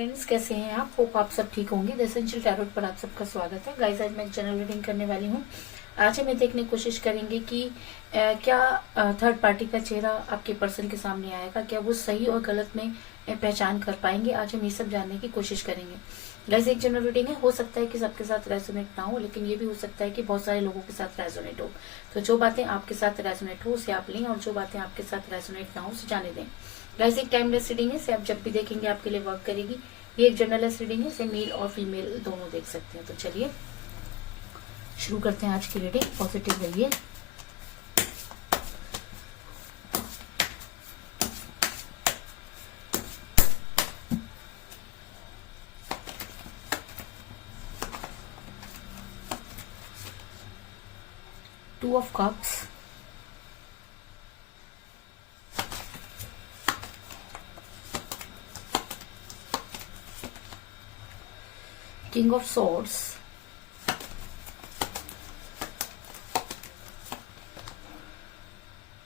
Friends, कैसे हैं आप? होप आप सब ठीक होंगे। द एसेंशियल टैरोट पर आप सबका स्वागत है। गाइस, आज मैं एक जनरल रीडिंग करने वाली हूँ। आज हमें देखने की कोशिश करेंगे कि क्या थर्ड पार्टी का चेहरा आपके पर्सन के सामने आएगा, क्या वो सही और गलत में पहचान कर पाएंगे। आज हम ये सब जानने की कोशिश करेंगे। गाइस, एक जनरल रीडिंग है, हो सकता है कि सबके साथ रेजोनेट ना हो, लेकिन ये भी हो सकता है कि बहुत सारे लोगों के साथ रेजोनेट हो। तो जो बातें आपके साथ रेजोनेट हो उसे आप लें, और जो बातें आपके साथ रेजोनेट ना हो उसे जाने दें। गाइस, एक टाइमलेस रीडिंग है, इसे आप जब भी देखेंगे आपके लिए वर्क करेगी। ये एक जर्नलिस्ट रीडिंग है, इसे मेल और फीमेल दोनों देख सकते हैं। तो चलिए शुरू करते हैं आज की रीडिंग। पॉजिटिव रहिए। Two of cups, king of swords,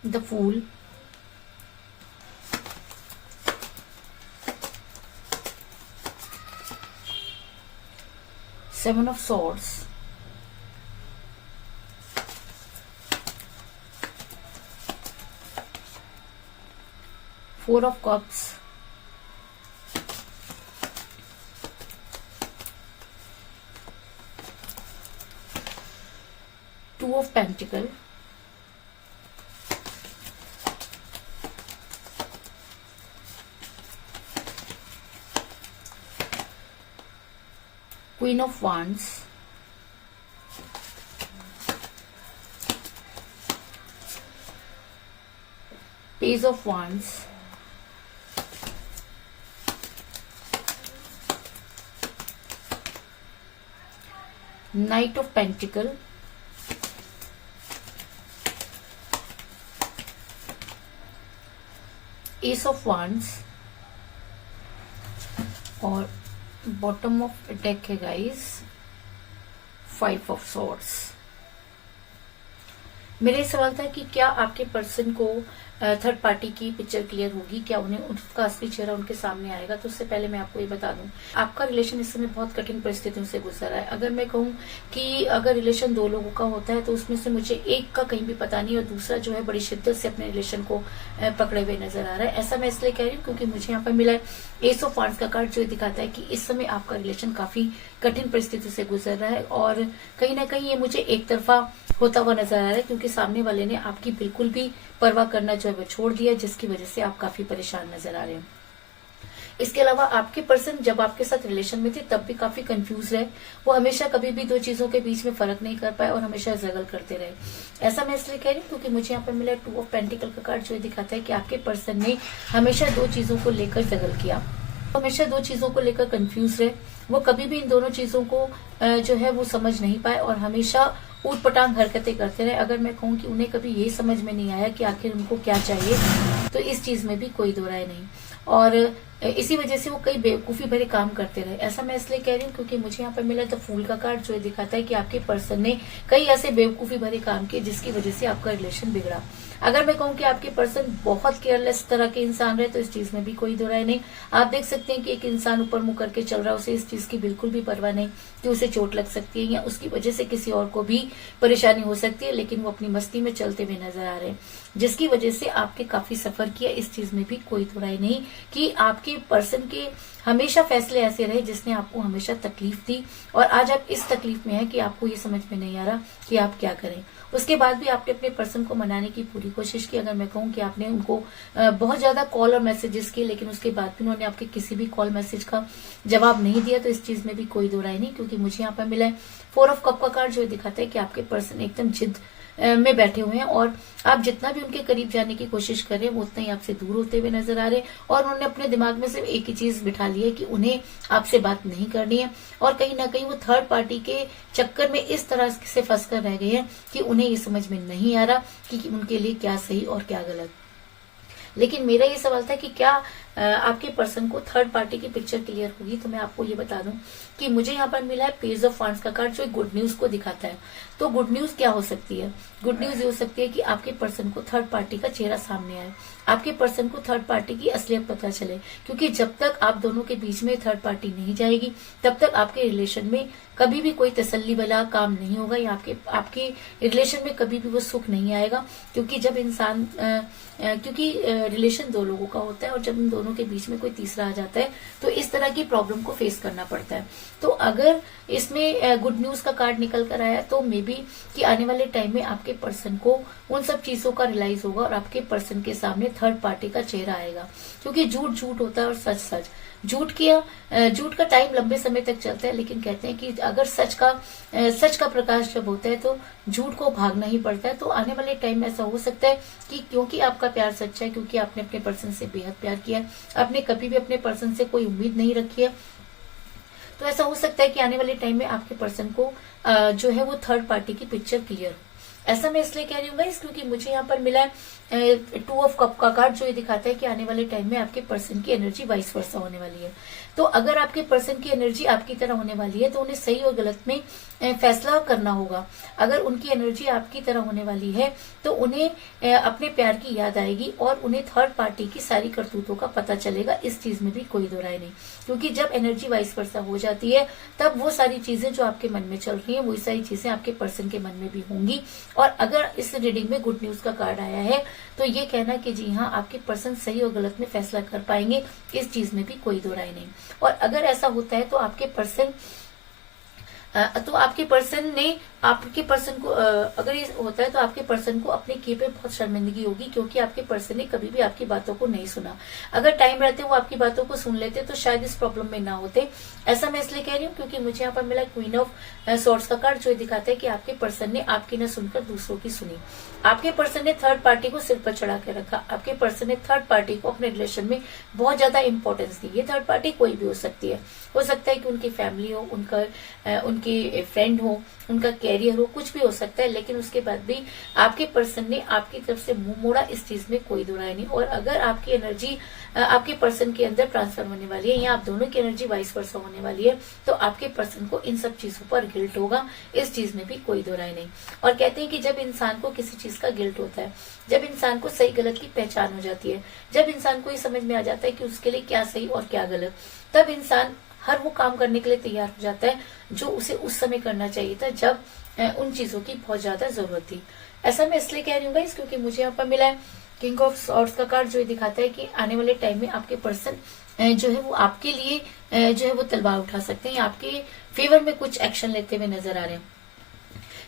the fool, seven of swords, four of cups, two of pentacle, queen of wands, page of wands, knight of pentacle, ace of wands, और bottom of deck है guys, five of swords. मेरा ये सवाल था कि क्या आपके person को थर्ड पार्टी की पिक्चर क्लियर होगी, क्या उन्हें उसका असली चेहरा उनके सामने आएगा। तो उससे पहले मैं आपको ये बता दूं, आपका रिलेशन इस समय बहुत कठिन परिस्थितियों से गुजर रहा है। अगर मैं कहूं कि अगर रिलेशन दो लोगों का होता है तो उसमें से मुझे एक का कहीं भी पता नहीं और दूसरा जो है बड़ी शिद्दत से अपने रिलेशन को पकड़े हुए नजर आ रहा है। ऐसा मैं इसलिए कह रही हूँ क्योंकि मुझे यहाँ पर मिला है एस ऑफ वांड्स का कार्ड, जो दिखाता है कि इस समय आपका रिलेशन काफी कठिन परिस्थिति से गुजर रहा है और कहीं ना कहीं ये मुझे एक तरफा होता हुआ नजर आ रहा है, क्योंकि सामने वाले ने आपकी बिल्कुल भी परवाह करना जो है वो छोड़ दिया, जिसकी वजह से आप काफी परेशान नजर आ रहे हैं। इसके अलावा आपके पर्सन जब आपके साथ रिलेशन में थे तब भी काफी कंफ्यूज रहे। वो हमेशा कभी भी दो चीजों के बीच में फर्क नहीं कर पाए और हमेशा जगल करते रहे। ऐसा मैं इसलिए कह रही हूँ क्योंकि मुझे यहाँ पर मिला टू ऑफ पेंटिकल का कार्ड, जो दिखाता है कि आपके पर्सन ने हमेशा दो चीजों को लेकर जगल किया, हमेशा दो चीजों को लेकर कंफ्यूज रहे। वो कभी भी इन दोनों चीजों को जो है वो समझ नहीं पाए और हमेशा ऊट पटांग हरकतें करते रहे। अगर मैं कहूँ कि उन्हें कभी यही समझ में नहीं आया कि आखिर उनको क्या चाहिए, तो इस चीज में भी कोई दो राय नहीं। और इसी वजह से वो कई बेवकूफी भरे काम करते रहे। ऐसा मैं इसलिए कह रही हूँ क्योंकि मुझे यहाँ पर मिला तो फूल का कार्ड, जो दिखाता है कि आपके पर्सन ने कई ऐसे बेवकूफी भरे काम किए जिसकी वजह से आपका रिलेशन बिगड़ा। अगर मैं कहूँ कि आपके पर्सन बहुत केयरलेस तरह के इंसान रहे तो इस चीज में भी कोई दो राय नहीं। आप देख सकते हैं कि एक इंसान ऊपर मुंह करके चल रहा है, उसे इस चीज की बिल्कुल भी परवाह नहीं कि उसे चोट लग सकती है या उसकी वजह से किसी और को भी परेशानी हो सकती है, लेकिन वो अपनी मस्ती में चलते हुए नजर आ रहे हैं, जिसकी वजह से आपके काफी सफर किया। इस चीज में भी कोई दो राय नहीं कि आपके पर्सन के हमेशा फैसले ऐसे रहे जिसने आपको हमेशा तकलीफ दी, और आज आप इस तकलीफ में है कि आपको ये समझ में नहीं आ रहा कि आप क्या करें। उसके बाद भी आपने अपने पर्सन को मनाने की पूरी कोशिश की। अगर मैं कहूँ कि आपने उनको बहुत ज्यादा कॉल और मैसेजेस किए, लेकिन उसके बाद भी उन्होंने आपके किसी भी कॉल मैसेज का जवाब नहीं दिया, तो इस चीज में भी कोई दो राय नहीं। क्योंकि मुझे यहाँ पर मिला है फोर ऑफ कप का कार्ड, जो दिखाता है कि आपके पर्सन एकदम जिद में बैठे हुए हैं और आप जितना भी उनके करीब जाने की कोशिश कर रहे हैं वो उतना ही आपसे दूर होते हुए नजर आ रहे हैं। और उन्होंने अपने दिमाग में सिर्फ एक ही चीज बिठा ली है कि उन्हें आपसे बात नहीं करनी है, और कहीं ना कहीं वो थर्ड पार्टी के चक्कर में इस तरह से फंस कर रह गए हैं कि उन्हें ये समझ में नहीं आ रहा कि उनके लिए क्या सही और क्या गलत। लेकिन मेरा ये सवाल था कि क्या आपके पर्सन को थर्ड पार्टी की पिक्चर क्लियर होगी, तो मैं आपको ये बता दूं कि मुझे यहाँ पर मिला है पेज ऑफ वांड्स का कार्ड, जो एक गुड न्यूज को दिखाता है। तो गुड न्यूज क्या हो सकती है? गुड न्यूज ये हो सकती है कि आपके पर्सन को थर्ड पार्टी का चेहरा सामने आए, आपके पर्सन को थर्ड पार्टी की असलियत पता चले, क्योंकि जब तक आप दोनों के बीच में थर्ड पार्टी नहीं जाएगी तब तक आपके रिलेशन में कभी भी कोई तसल्ली वाला काम नहीं होगा, या आपके रिलेशन में कभी भी वो सुख नहीं आएगा। क्योंकि जब इंसान क्योंकि रिलेशन दो लोगों का होता है, और जब इन दोनों के बीच में कोई तीसरा आ जाता है तो इस तरह की प्रॉब्लम को फेस करना पड़ता है। तो अगर इसमें गुड न्यूज का कार्ड निकल कर आया तो मे बी कि आने वाले टाइम में आपके पर्सन को उन सब चीजों का रियलाइज होगा और आपके पर्सन के सामने थर्ड पार्टी का चेहरा आएगा। क्योंकि झूठ झूठ होता है और सच सच। झूठ का टाइम लंबे समय तक चलता है, लेकिन कहते हैं कि अगर सच का प्रकाश जब होता है तो झूठ को भागना ही पड़ता है। तो आने वाले टाइम में ऐसा हो सकता है कि क्योंकि आपका प्यार सच्चा है, क्योंकि आपने अपने पर्सन से बेहद प्यार किया है, आपने कभी भी अपने पर्सन से कोई उम्मीद नहीं रखी है, तो ऐसा हो सकता है कि आने वाले टाइम में आपके पर्सन को जो है वो थर्ड पार्टी की पिक्चर क्लियर हो। ऐसा मैं इसलिए कह रही हूँ गाइस क्योंकि मुझे यहाँ पर मिला है 2 ऑफ कप का कार्ड, जो ये दिखाता है कि आने वाले टाइम में आपके पर्सन की एनर्जी वाइस वर्सा होने वाली है। तो अगर आपके पर्सन की एनर्जी आपकी तरह होने वाली है तो उन्हें सही और गलत में फैसला करना होगा। अगर उनकी एनर्जी आपकी तरह होने वाली है तो उन्हें अपने प्यार की याद आएगी और उन्हें थर्ड पार्टी की सारी करतूतों का पता चलेगा। इस चीज में भी कोई दो राय नहीं, क्योंकि जब एनर्जी वाइस वर्सा हो जाती है तब वो सारी चीजें जो आपके मन में चल रही है वही सारी चीजें आपके पर्सन के मन में भी होंगी। और अगर इस रीडिंग में गुड न्यूज का कार्ड आया है तो ये कहना कि जी हाँ, आपके पर्सन सही और गलत में फैसला कर पाएंगे, इस चीज में भी कोई दो राय नहीं। और अगर ऐसा होता है तो आपके पर्सन ने आपके पर्सन को अगर ये होता है तो आपके पर्सन को अपने किए पे बहुत शर्मिंदगी होगी, क्योंकि आपके पर्सन ने कभी भी आपकी बातों को नहीं सुना। अगर टाइम रहते वो आपकी बातों को सुन लेते तो शायद इस प्रॉब्लम में ना होते। ऐसा मैं इसलिए कह रही हूँ क्योंकि मुझे यहाँ पर मिला क्वीन ऑफ सॉर्ड्स का कार्ड, जो दिखाता है कि आपके पर्सन ने आपकी न सुनकर दूसरों की सुनी। आपके पर्सन ने थर्ड पार्टी को सिर पर चढ़ा के रखा। आपके पर्सन ने थर्ड पार्टी को अपने रिलेशन में बहुत ज्यादा इंपॉर्टेंस दी। ये थर्ड पार्टी कोई भी हो सकती है। हो सकता है कि उनकी फैमिली हो, उनकी फ्रेंड हो, उनका कैरियर हो, कुछ भी हो सकता है, लेकिन उसके बाद भी आपके पर्सन ने आपकी तरफ से मुंह मोड़ा, इस चीज में कोई दो राय नहीं। और अगर आपकी एनर्जी आपके पर्सन के अंदर ट्रांसफर होने वाली है या आप दोनों की एनर्जी वाइस वर्सा होने वाली है तो आपके पर्सन को इन सब चीजों पर गिल्ट होगा, इस चीज में भी कोई दो राय नहीं। और कहते हैं कि जब इंसान को किसी चीज का गिल्ट होता है, जब इंसान को सही गलत की पहचान हो जाती है, जब इंसान को ये समझ में आ जाता है कि उसके लिए क्या सही और क्या गलत, तब इंसान हर वो काम करने के लिए तैयार हो जाता है जो उसे उस समय करना चाहिए था जब उन चीजों की बहुत ज्यादा जरूरत थी। ऐसा मैं इसलिए कह रही हूँ गाइस क्योंकि मुझे यहाँ पर मिला है किंग ऑफ सॉर्ड्स का कार्ड, जो ये दिखाता है कि आने वाले टाइम में आपके पर्सन जो है वो आपके लिए जो है वो तलवार उठा सकते हैं, आपके फेवर में कुछ एक्शन लेते हुए नजर आ रहे हैं।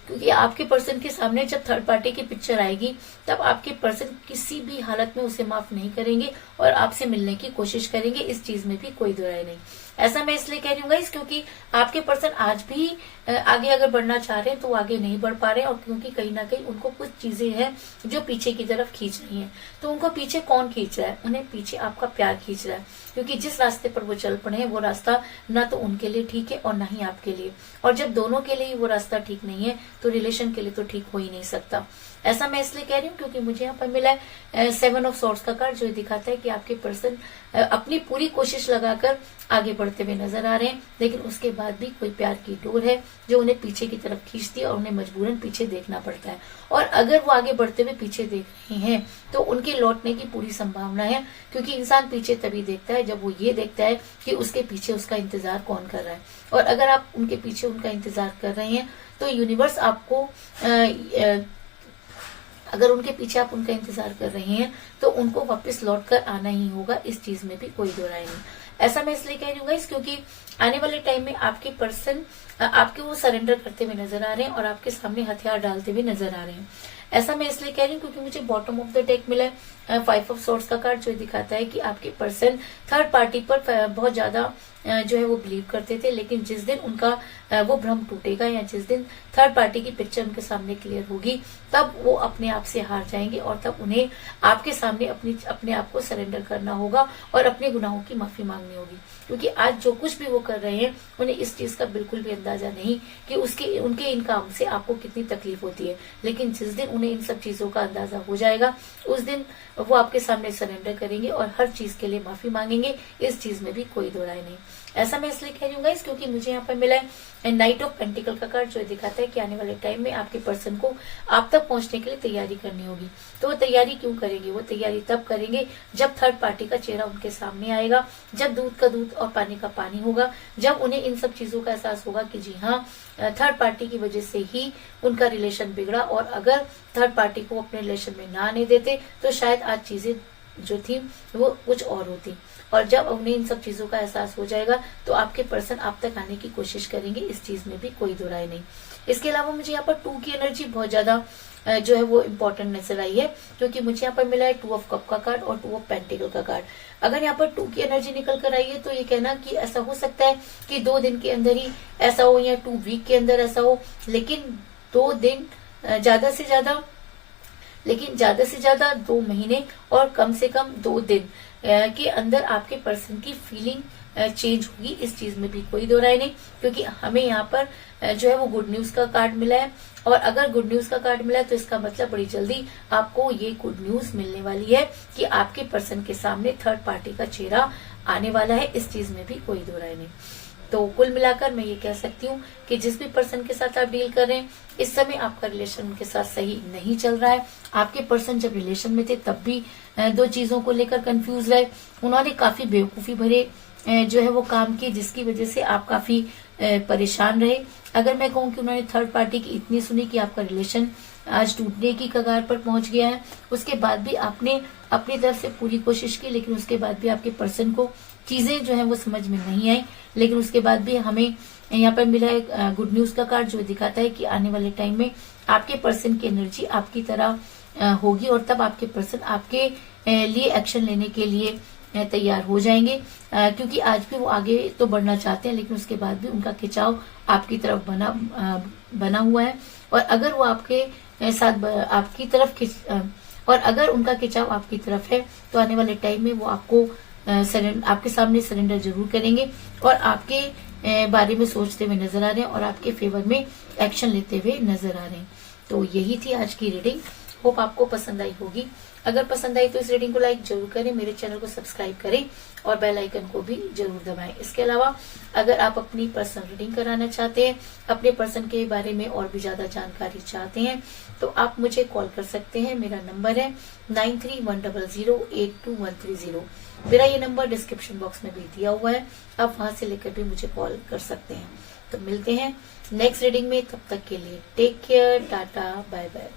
क्योंकि आपके पर्सन के सामने जब थर्ड पार्टी की पिक्चर आएगी तब आपके पर्सन किसी भी हालत में उसे माफ नहीं करेंगे और आपसे मिलने की कोशिश करेंगे, इस चीज में भी कोई दो राय नहीं। ऐसा मैं इसलिए कह रही हूँ गाइस क्योंकि आपके पर्सन आज भी आगे अगर बढ़ना चाह रहे हैं तो वो आगे नहीं बढ़ पा रहे हैं, और क्योंकि कहीं ना कहीं उनको कुछ चीजें हैं जो पीछे की तरफ खींच रही हैं। तो उनको पीछे कौन खींच रहा है? उन्हें पीछे आपका प्यार खींच रहा है, क्योंकि जिस रास्ते पर वो चल पड़े हैं वो रास्ता ना तो उनके लिए ठीक है और ना ही आपके लिए। और जब दोनों के लिए वो रास्ता ठीक नहीं है तो रिलेशन के लिए तो ठीक हो ही नहीं सकता। ऐसा मैं इसलिए कह रही हूँ क्योंकि मुझे यहाँ पर मिला है 7 ऑफ सॉर्ड्स का कार्ड, जो दिखाता है कि आपके पर्सन अपनी पूरी कोशिश लगाकर आगे बढ़ते हुए नजर आ रहे हैं, लेकिन उसके बाद भी कोई प्यार की डोर है जो उन्हें पीछे की तरफ खींचती है और उन्हें मजबूरन पीछे देखना पड़ता है। और अगर वो आगे बढ़ते हुए पीछे देख रहे हैं तो उनके लौटने की पूरी संभावना है, क्योंकि इंसान पीछे तभी देखता है जब वो ये देखता है कि उसके पीछे उसका इंतजार कौन कर रहा है। और अगर आप उनके पीछे उनका इंतजार कर रहे हैं तो यूनिवर्स आपको अगर उनके पीछे आप उनका इंतजार कर रहे हैं तो उनको वापस लौट कर आना ही होगा, इस चीज में भी कोई दो राय नहीं। ऐसा मैं इसलिए कह रही हूँ गाइस क्योंकि आने वाले टाइम में आपके पर्सन आपके वो सरेंडर करते हुए नजर आ रहे हैं और आपके सामने हथियार डालते हुए नजर आ रहे हैं। ऐसा मैं इसलिए कह रही हूँ क्योंकि मुझे बॉटम ऑफ द डेक मिला है 5 ऑफ सॉर्ड्स का कार्ड, जो दिखाता है कि आपके पर्सन थर्ड पार्टी पर बहुत ज्यादा जो है वो बिलीव करते थे, लेकिन जिस दिन उनका वो भ्रम टूटेगा या जिस दिन थर्ड पार्टी की पिक्चर उनके सामने क्लियर होगी तब वो अपने आप से हार जाएंगे और तब उन्हें आपके सामने अपने आप को सरेंडर करना होगा और अपने गुनाहों की माफी मांगनी होगी। क्योंकि आज जो कुछ भी वो कर रहे हैं उन्हें इस चीज का बिल्कुल भी अंदाजा नहीं कि उनके इन काम से आपको कितनी तकलीफ होती है, लेकिन जिस दिन उन्हें इन सब चीजों का अंदाजा हो जाएगा, उस दिन वो आपके सामने सरेंडर करेंगे और हर चीज के लिए माफी मांगेंगे। इस चीज में भी कोई दो राय नहीं। ऐसा मैं इसलिए कह रही हूँ गाइस, क्योंकि मुझे यहाँ पर मिला है नाइट ऑफ पेंटिकल का कार्ड, जो दिखाता है कि आने वाले टाइम में आपके पर्सन को आप तक पहुंचने के लिए तैयारी करनी होगी। तो वो तैयारी क्यों करेंगे? वो तैयारी तब करेंगे जब थर्ड पार्टी का चेहरा उनके सामने आएगा, जब दूध का दूध और पानी का पानी होगा, जब उन्हें इन सब चीजों का एहसास होगा कि जी हाँ, थर्ड पार्टी की वजह से ही उनका रिलेशन बिगड़ा, और अगर थर्ड पार्टी को अपने रिलेशन में ना आने देते तो शायद आज चीजें जो थी वो कुछ और होती। और जब उन्हें इन सब चीजों का एहसास हो जाएगा तो आपके पर्सन आप तक आने की कोशिश करेंगे, इस चीज में भी कोई दो राय नहीं। इसके अलावा मुझे यहाँ पर 2 की एनर्जी बहुत ज्यादा जो है वो इम्पोर्टेंट नजर आई है, क्योंकि मुझे यहाँ पर मिला है 2 ऑफ कप का कार्ड और 2 ऑफ पेंटिकल का कार्ड। अगर यहाँ पर 2 की एनर्जी निकल कर आई है तो ये कहना कि ऐसा हो सकता है कि 2 दिन के अंदर ही ऐसा हो या 2 वीक के अंदर ऐसा हो, लेकिन 2 दिन ज्यादा से ज्यादा 2 महीने और कम से कम 2 दिन के अंदर आपके पर्सन की फीलिंग चेंज होगी। इस चीज में भी कोई दो राय नहीं, क्योंकि हमें यहाँ पर जो है वो गुड न्यूज का कार्ड मिला है, और अगर गुड न्यूज का कार्ड मिला है तो इसका मतलब बड़ी जल्दी आपको ये गुड न्यूज मिलने वाली है कि आपके पर्सन के सामने थर्ड पार्टी का चेहरा आने वाला है। इस चीज में भी कोई दो राय नहीं। तो कुल मिलाकर मैं ये कह सकती हूँ कि जिस भी पर्सन के साथ आप डील कर रहे हैं, इस समय आपका रिलेशन उनके साथ सही नहीं चल रहा है। आपके पर्सन जब रिलेशन में थे तब भी 2 चीजों को लेकर कंफ्यूज रहे। उन्होंने काफी बेवकूफी भरे जो है वो काम किए, जिसकी वजह से आप काफी परेशान रहे। अगर मैं कहूँ कि उन्होंने थर्ड पार्टी की इतनी सुनी कि आपका रिलेशन आज टूटने की कगार पर पहुंच गया है, उसके बाद भी आपने अपनी तरफ से पूरी कोशिश की, लेकिन उसके बाद भी आपके पर्सन को चीजें जो है वो समझ में नहीं आई। लेकिन उसके बाद भी हमें यहाँ पर मिला है गुड न्यूज का कार्ड, जो दिखाता है कि आने वाले टाइम में आपके पर्सन की एनर्जी आपकी तरह होगी, और तब आपके पर्सन आपके लिए एक्शन लेने के लिए तैयार हो जाएंगे, क्योंकि आज भी वो आगे तो बढ़ना चाहते हैं, लेकिन उसके बाद भी उनका खिंचाव आपकी तरफ बना हुआ है। और अगर वो आपके साथ आपकी तरफ और अगर उनका खिंचाव आपकी तरफ है तो आने वाले टाइम में वो आपके सामने सरेंडर जरूर करेंगे, और आपके बारे में सोचते हुए नजर आ रहे हैं, और आपके फेवर में एक्शन लेते हुए नजर आ रहे हैं। तो यही थी आज की रीडिंग। होप आपको पसंद आई होगी। अगर पसंद आई तो इस रीडिंग को लाइक जरूर करें, मेरे चैनल को सब्सक्राइब करें और बेल आइकन को भी जरूर दबाएं। इसके अलावा अगर आप अपनी पर्सनल रीडिंग कराना चाहते हैं, अपने पर्सन के बारे में और भी ज्यादा जानकारी चाहते हैं, तो आप मुझे कॉल कर सकते हैं। मेरा नंबर है 9310082130। मेरा ये नंबर डिस्क्रिप्शन बॉक्स में भी दिया हुआ है, आप वहां से लेकर भी मुझे कॉल कर सकते हैं। तो मिलते हैं नेक्स्ट रीडिंग में, तब तक के लिए take care, tata, bye bye.